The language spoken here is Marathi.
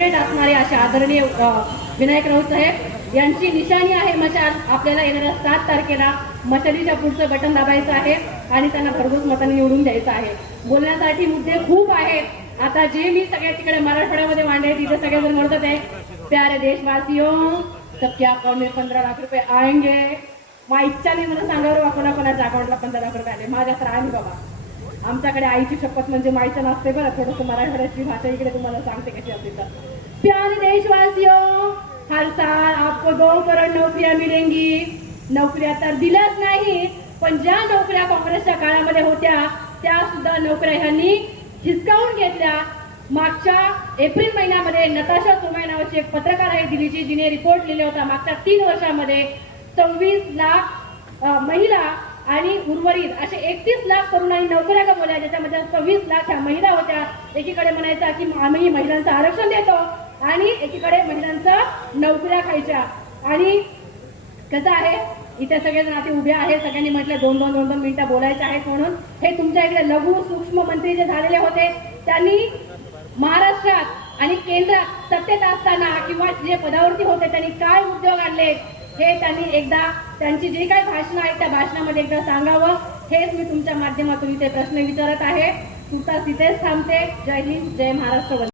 थेट असणारे असे आदरणीय विनायक राऊत साहेब. यांची निशाणी आहे मशाल. आपल्याला येणाऱ्या सात तारखेला मशालीच्या पुढचं बटन दाबायचं आहे आणि त्यांना भरघोस मताने निवडून द्यायचं आहे. बोलण्यासाठी मुद्दे खूप आहेत. आता जे मी सगळ्या तिकडे मराठवाड्यामध्ये मांडले तिथे सगळेजण म्हणतात आहे प्यारे देशवासियो सबके अकाउंट में पंधरा लाख रुपये आएंगे. मा नाही मला सांगा बरं कोणा कोणाच्या अकाउंटला पंधरा लाख रुपये आले. माझ्या तर आहे बाबा. आमच्याकडे आईची शपथ म्हणजे माईचं नसते बरं थोडंसं मराठवाड्याची भाषा इकडे तुम्हाला सांगते कशी असते तर. प्यारे देशवासियो हर साल आपको दो करोड नौकरियां मिळेंगी नोकऱ्या तर दिल्याच नाही पण ज्या नोकऱ्या काँग्रेसच्या काळामध्ये होत्या त्या सुद्धा नोकऱ्या ह्यांनी हिसकावून घेतल्या. मागच्या एप्रिल महिन्यामध्ये नताशा सोमाय नावाची एक पत्रकार आहे दिल्लीची जिने रिपोर्ट लिहिला होता मागच्या तीन वर्षामध्ये. सव्वीस लाख महिला आणि उर्वरित असे एकतीस लाख तरुणांनी नोकऱ्या गमवल्या ज्याच्यामध्ये सव्वीस लाख ह्या महिला होत्या. एकीकडे म्हणायचा की आम्ही महिलांचं आरक्षण देतो आणि एकीकडे महिलांचं नोकऱ्या खायच्या. आणि कसं आहे इथे सगळेजण आता उभे आहे सगळ्यांनी म्हटलं दोन दोन दोन दोन मिनिटं बोलायचं आहेत म्हणून. हे तुमच्या इकडे लघु सूक्ष्म मंत्री जे झालेले होते त्यांनी महाराष्ट्रात आणि केंद्रात सत्तेत असताना किंवा जे पदावरती होते त्यांनी काय उद्योग आणले? हे त्यांनी एकदा त्यांची जी काही भाषणं आहेत त्या भाषणामध्ये एकदा सांगावं. हेच मी तुमच्या माध्यमातून इथे प्रश्न विचारत आहे. तुमचा तिथेच थांबते. जय हिंद जय महाराष्ट्र